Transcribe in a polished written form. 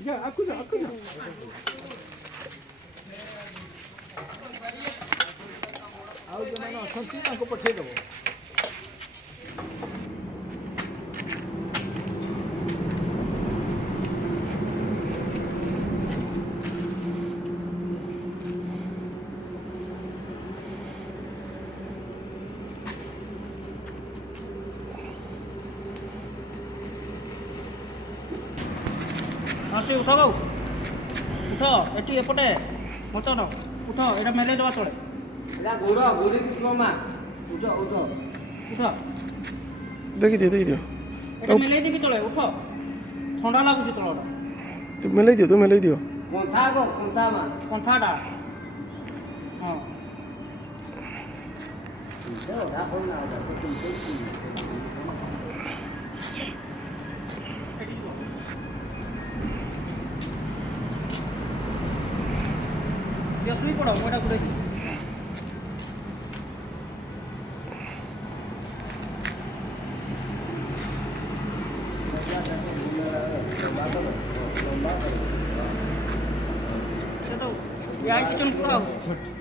ଯା ଆକୁ ଯା ଆଉ ଯେଉଁମାନେ ଅଛନ୍ତି ତାଙ୍କୁ ପଠେଇଦେବ। ଆସି ଉଠ ବାବୁ ଉଠ ଏଠି ଏପଟେ ପଚାର ଉଠ ଏଇଟା ମେଲେଇ ଦେବା ତଳେ ଏଇଟା ଗୋଡ଼ ଗୋଡ଼ିକି ଯିବ ମା ଉଠ ଉଠ ଉଠ ଦେଖିଦିଅ ଏଇଟା ମେଲେଇ ଦେବି ତଳେ ଉଠ ଥଣ୍ଡା ଲାଗୁଛି ତଳଟା ମେଲେଇ ଦିଅ ମେଲେଇ ଦିଅ କନ୍ଥା ଆଗ କନ୍ଥା ମା କନ୍ଥାଟା ହଁ ଶୋଇ ପଡ଼ ମୁଁ ଏଇଟା ଘୁରେଇ ସେ ତ ୟା କିଚେନ୍ ପୁରା